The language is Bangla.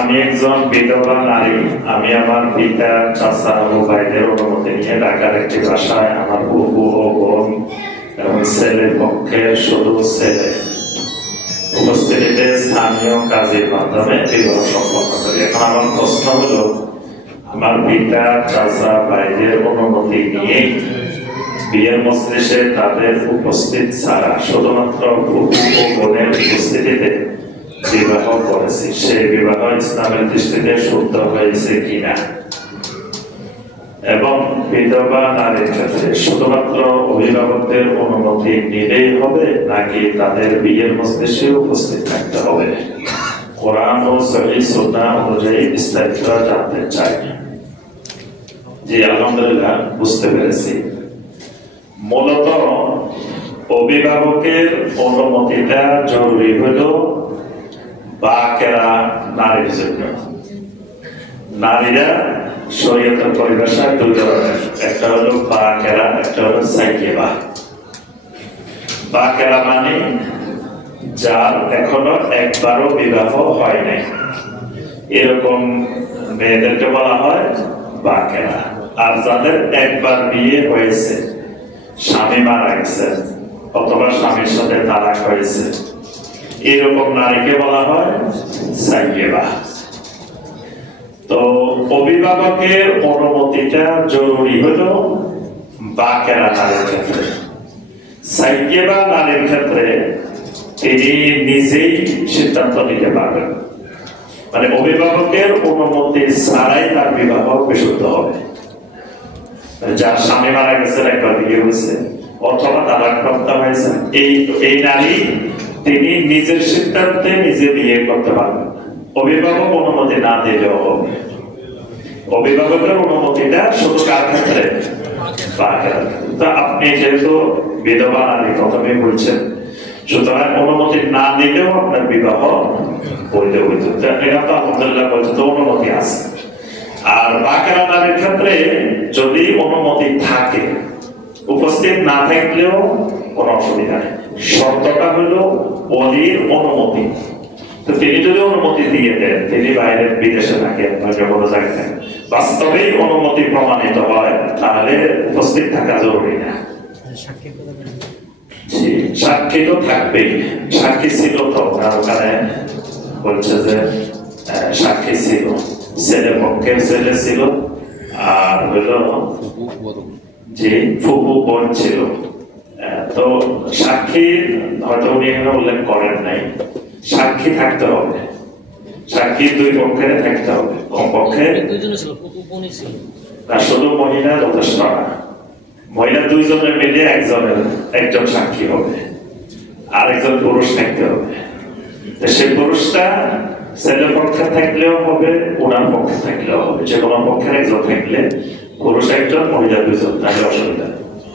আমি একজন বিধবা নারী। আমি আমার পিতা, চাচা ও ভাইদের অনুমতি নিয়ে ঢাকার একটি বাসায় আমার ফুফু ও বোন এবং ছেলের পক্ষের শুধু ছেলে উপস্থিতিতে স্থানীয় কাজের মাধ্যমে বিবাহ সম্পন্ন করি। এখন আমার প্রশ্ন হলো, আমার পিতা, চাচা, ভাইদের অনুমতি নিয়ে বিয়ের মজলিসে তাদের উপস্থিত ছাড়া শুধুমাত্র ফুফু ও বোনের উপস্থিতিতে বিবাহ করেছি, সেই বিবাহ ইসলামের দৃষ্টিতে শুদ্ধ হয়েছে কিনা, এবং বিধবা নারীর ক্ষেত্রে শুধুমাত্র অভিভাবকদের অনুমতি নিলেই হবে নাকি তাদের বিয়ের মজলিসে উপস্থিত থাকতে হবে? কোরআন ও সহিহ সুন্নাহ অনুযায়ী বিস্তারিত জানতে চাই। জি, আলহামদুলিল্লাহ, বুঝতে পেরেছি। মূলত অভিভাবকের অনুমতিটা জরুরি হলো বাকেরা নারীর জন্য। নারীরা শরীয়তের পরিভাষায় দুই ধরনের, একটা হলো বাকেরা, একটা হলো সাইয়েবা। বাকেরা মানে যার এখনো একবারও বিবাহ হয় নাই, এরকম মেয়েদেরকে বলা হয় বাকেরা। আর যাদের একবার বিয়ে হয়েছে, স্বামী মারা গেছে অথবা স্বামীর সাথে তালাক হয়েছে, এরকম নারীকে বলা হয় সাইয়েবা। তো অভিভাবকের অনুমতিটা জরুরি হলো বাকেরা নারীর ক্ষেত্রে। সাইয়েবা নারীর ক্ষেত্রে তিনি নিজেই সিদ্ধান্ত নিতে পারবেন, মানে অভিভাবকের অনুমতি ছাড়াই তার বিবাহ বিশুদ্ধ হবে। যার স্বামী মারা গেছে, একবার বিয়ে হয়েছে অথবা তালাকপ্রাপ্ত হয়েছে, এই নারী তিনি নিজের সিদ্ধান্তে নিজে বিয়ে করতে পারবেন, অভিভাবক অনুমতি না দিলেও হবে। অভিভাবকের অনুমতিটা শুধু কার ক্ষেত্রে? বাকেরা। তা আপনি যেহেতু বিধবা নারী প্রথমে বলছেন, সুতরাং অনুমতি না দিলেও আপনার বিবাহ বৈধ হইত। এরা তো আলহামদুলিল্লাহ বলছে তো অনুমতি আছে। আর বাকেরা নারীর ক্ষেত্রে যদি অনুমতি থাকে, উপস্থিত না থাকলেও কোনো অসুবিধা নেই। শর্তটা হলো ওলির অনুমতি। তো তিনি যদি অনুমতি দিয়ে দেন, তিনি বাইরে বিদেশে থাকেন বা কোনো জায়গায় থাকেন, বাস্তবেই অনুমতি প্রমাণিত হয়, তাহলে উপস্থিত থাকা জরুরি না। সাক্ষী তো থাকবেই। সাক্ষী ছিল তো, ওখানে বলছে যে সাক্ষী ছিল, ছেলে পক্ষের ছেলে ছিল, আর হইল যে ফুফু বোন ছিল। তো সাক্ষী হয়তো উনি এখানে উল্লেখ করেন নাই, সাক্ষী থাকতে হবে, সাক্ষী দুই পক্ষের থাকতে হবে কমপক্ষে। না, শুধু মহিলা যথেষ্ট না, মহিলা দুইজনের মিলে একজন সাক্ষী হবে, আর একজন পুরুষ থাকতে হবে। সেই পুরুষটা ছেলের পক্ষে থাকলেও হবে, ওনার পক্ষে থাকলেও হবে, যে কোনো পক্ষের একজন থাকলে, পুরুষ একজন, মহিলা দুইজন, তাহলে অসুবিধা।